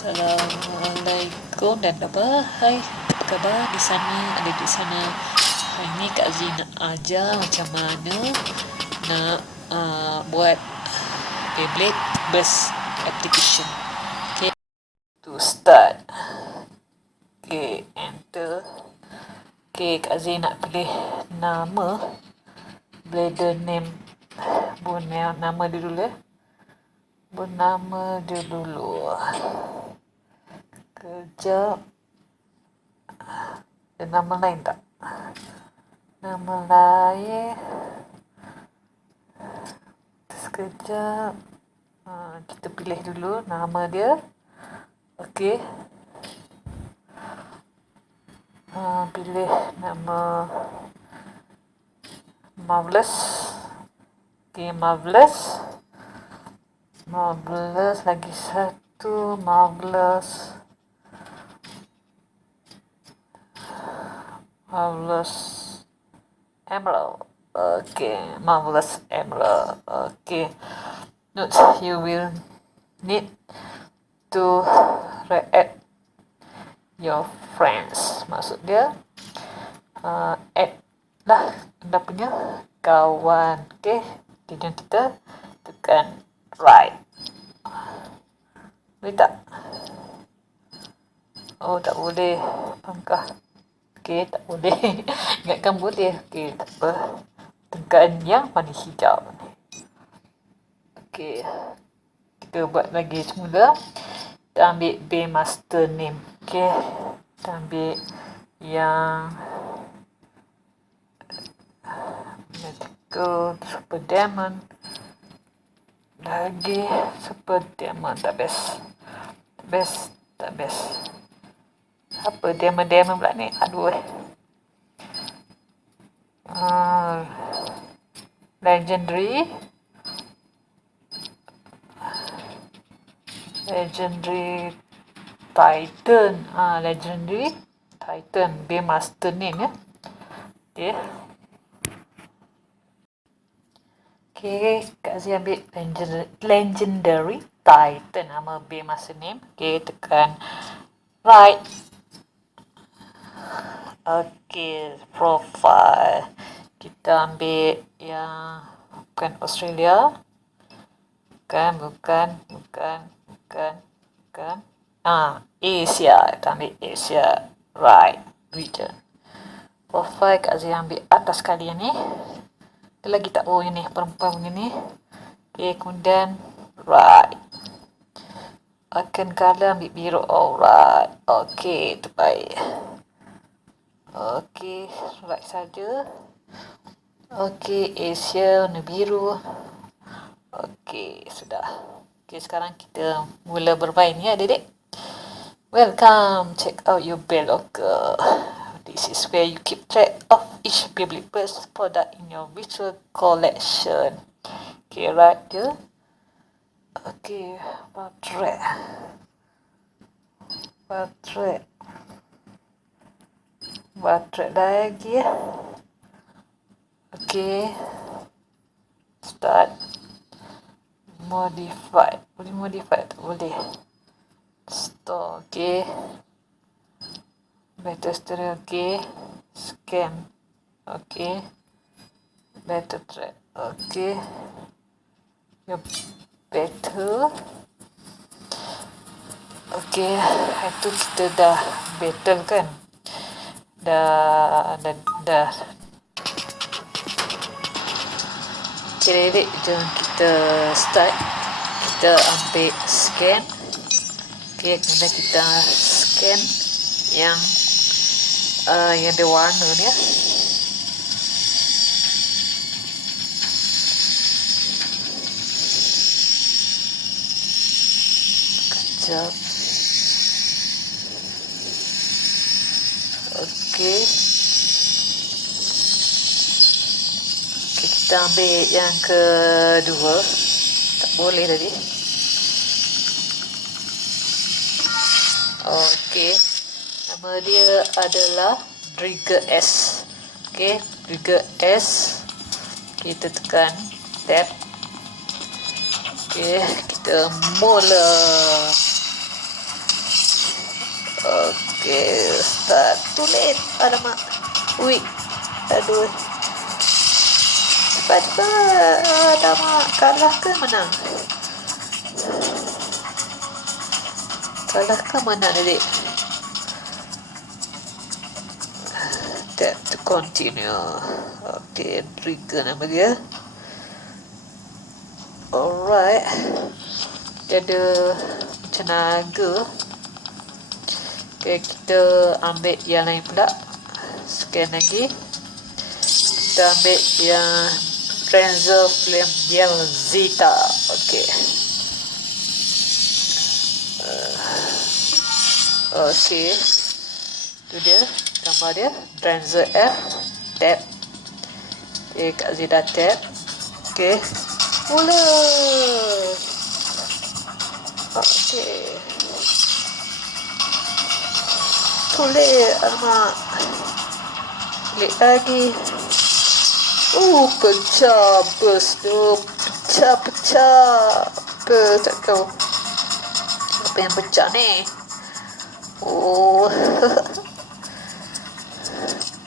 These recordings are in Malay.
Assalamualaikum dan apa? Hai, apa khabar di sana? Ada di sana. Hari ni Kak Zee nak ajar macam mana nak buat Beyblade Burst application. Okay, to start. Okay, enter. Okay, Kak Zee nak pilih nama blader name. Nama dia dulu ya. Nama dia dulu. Kejap. Ada nama lain tak? Nama lain. Sekejap. Kita pilih dulu nama dia. Okey. Pilih nama Marvelous. Okey, Marvelous. Marvelous, lagi satu Marvelous Emerald. Okay, Marvelous Emerald. Okay, note, you will need to add your friends. Maksud dia add lah anda punya kawan. Okay, kemudian kita tekan right. Boleh tak? Oh, tak boleh. Langkah. Okey, tak boleh. Ingatkan boleh. Okey, tak apa. Tekan yang warna hijau. Okey. Kita buat lagi semula. Kita ambil bay master name. Okey. Kita ambil yang magical super diamond. Lagi super diamond tak best. Apa diamond pula ni? Aduh. Legendary Titan. Legendary Titan Bay Master name ya. Okay. Okay, Kak Zee ambil Legendary Titan nama Bay Master name. Okay, tekan right. Okay, profile. Kita ambil yang bukan Australia. Bukan. Asia. Kita ambil Asia. Right. Region. Profile Kak Zee ambil atas kali ni. Ada lagi tak? Oh, ini perempuan ni. Okay, kemudian right. Akan color ambil biru. Alright. Okay, terbaik. Okay, right saja. Okay, Asia warna biru. Okay, sudah. Okay, sekarang kita mula bermain ya, adik-adik. Welcome. Check out your Bertukar. This is where you keep track of each Beyblade Burst product in your virtual collection. Okay, right je. Okay, portrait lagi. Okay, start. Modify. Boleh modify tak? Boleh. Store. Okay. Battle stereo. Okay. Scan. Okay. Battle track. Okay. Your battle. Okay. Itu kita dah battle kan? Dah. Okay, adik, jom kita start. Kita ambil scan. Okay, kemudian kita scan yang ada warna ni ya. Kejap. Okay. Kita ambil yang kedua. Tak boleh tadi. Okey. Nama dia adalah Trigger S. Okey, Trigger S. Kita tekan tab. Okey, kita mula. Sulit. Alamak. Ui. Aduh. Cepat. Alamak. Kalah ke menang? Kalah ke menang, adik? Tap to continue. Okay, trigger nama dia. Alright. Dia ada macam naga. Okay, kita ambil yang lain pula. Scan lagi. Kita ambil yang Transer Flame Gel Zeta. Okay. Okay. Itu dia. Gambar dia. Transer F. Tap. Okay, Kak Zeta tap. Okay. Mula. Okay. Tulis. Alamak. Klik lagi. Pecah. Burst tu. Pecah. Tak tahu. Apa yang pecah ni?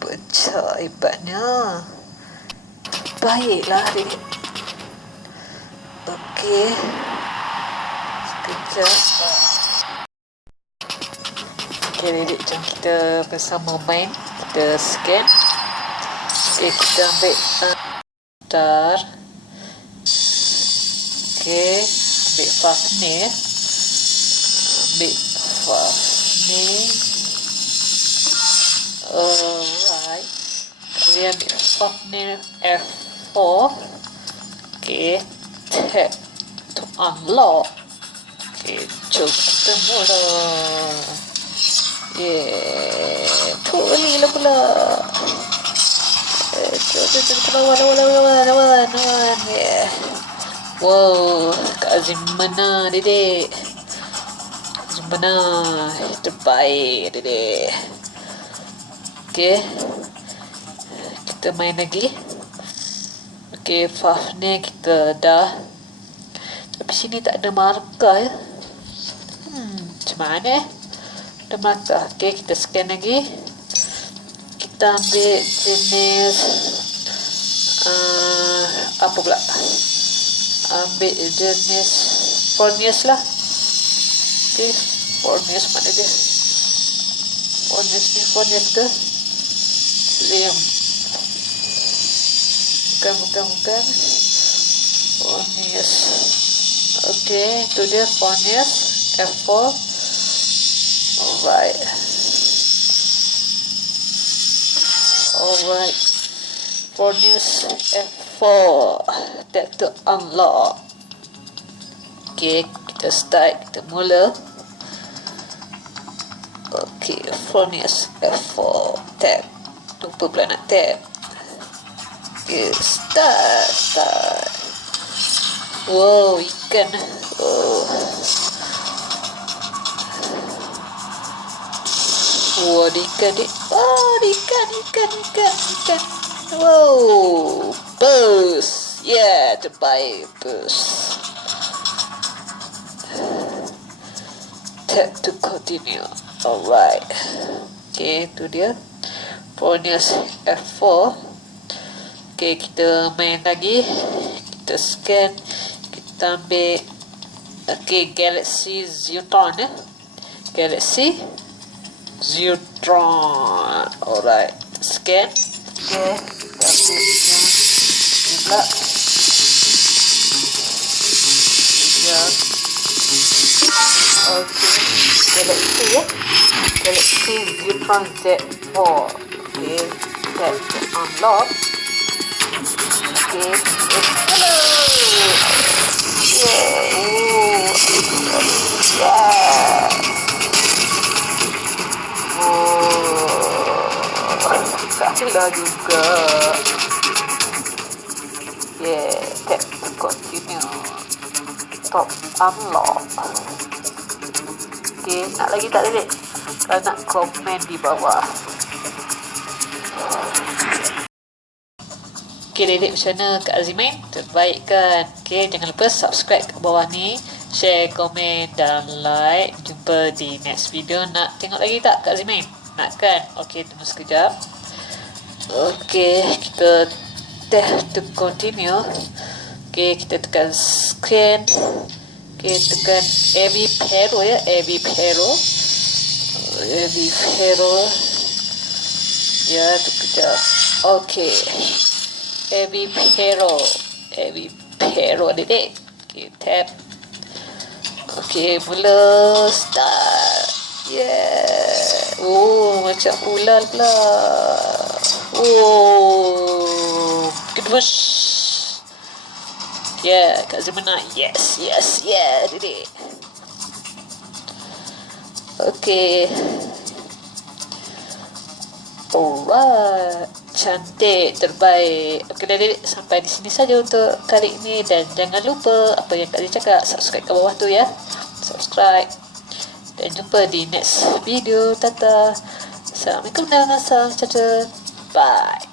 Pecah hebatnya. Baiklah adik. Okey. Sekejap. Okey adik, jom kita bersama main. Kita scan. Okey, kita ambil bentar. Okey, ambil fafnir. Alright. Kita ambil fafnir F4. Okay, tap to unlock. Okay, jom kita mula. Tuli lah pula. Jom, lawan. Wow, Kak Azim menang, dedek. Azim menang. Terbaik, dedek. Okay, kita main lagi. Okay, Fafne kita dah. Tapi sini tak ada markah ya. Macam mana ada markah. Okay, kita scan lagi. Kita ambil jenis apa pula? Ambil jenis Fornius lah. Okay, Fornius mana dia? Fornius ke? Liam. Bukan. Fornius. Okay, itu dia Fornius F4. Alright. Fornius F4. Tap to unlock. Okay, kita start. Kita mula. Okay, Fornius F4. Tap. Lupa pula nak tap. Okay, start. Wow, ikan. Ada ikan ni. Ikan. Wow, burst. Terbaik burst. Tap to continue. Alright. Okay, itu dia. Fornius F4. Okay, kita main lagi. Kita scan. Kita ambil. Okay, Galaxy Zeutron ya. Galaxy Zeutron. Alright. Scan. Okay. Kita ambil yang ni pula. Okay. Galaxy ya. Galaxy Zeutron Z4. Okay. Tap to unlock. Okay. Hello. Dah juga. Tap to continue. Stop unlock. Okay, nak lagi tak ada? Kalau nak komen di bawah. Okay, dedek macam mana Kak Azimain? Terbaik kan? Okay, jangan lupa subscribe kat bawah ni, share, komen dan like. Jumpa di next video. Nak tengok lagi tak Kak Azimain? nak kan? Okey, tunggu sekejap. Okey, kita tap to continue. Okey, kita tekan scan. Okey, tekan every hero ya, every hero. Ya, tu kejap. Okey. Every hero adik. Okey, tap. Okey, mula start. Yeah. Oh, macam ular pula. Oh, kedus. Yeah, Kak Zee menang. Yes, adik. Okey. Alright, cantik, terbaik. Okey adik, sampai di sini saja untuk kali ini. Dan jangan lupa apa yang Kak Zee cakap, subscribe ke bawah tu ya. Subscribe. Dan jumpa di next video. Tata. Assalamualaikum dan salam sejahtera. Bye.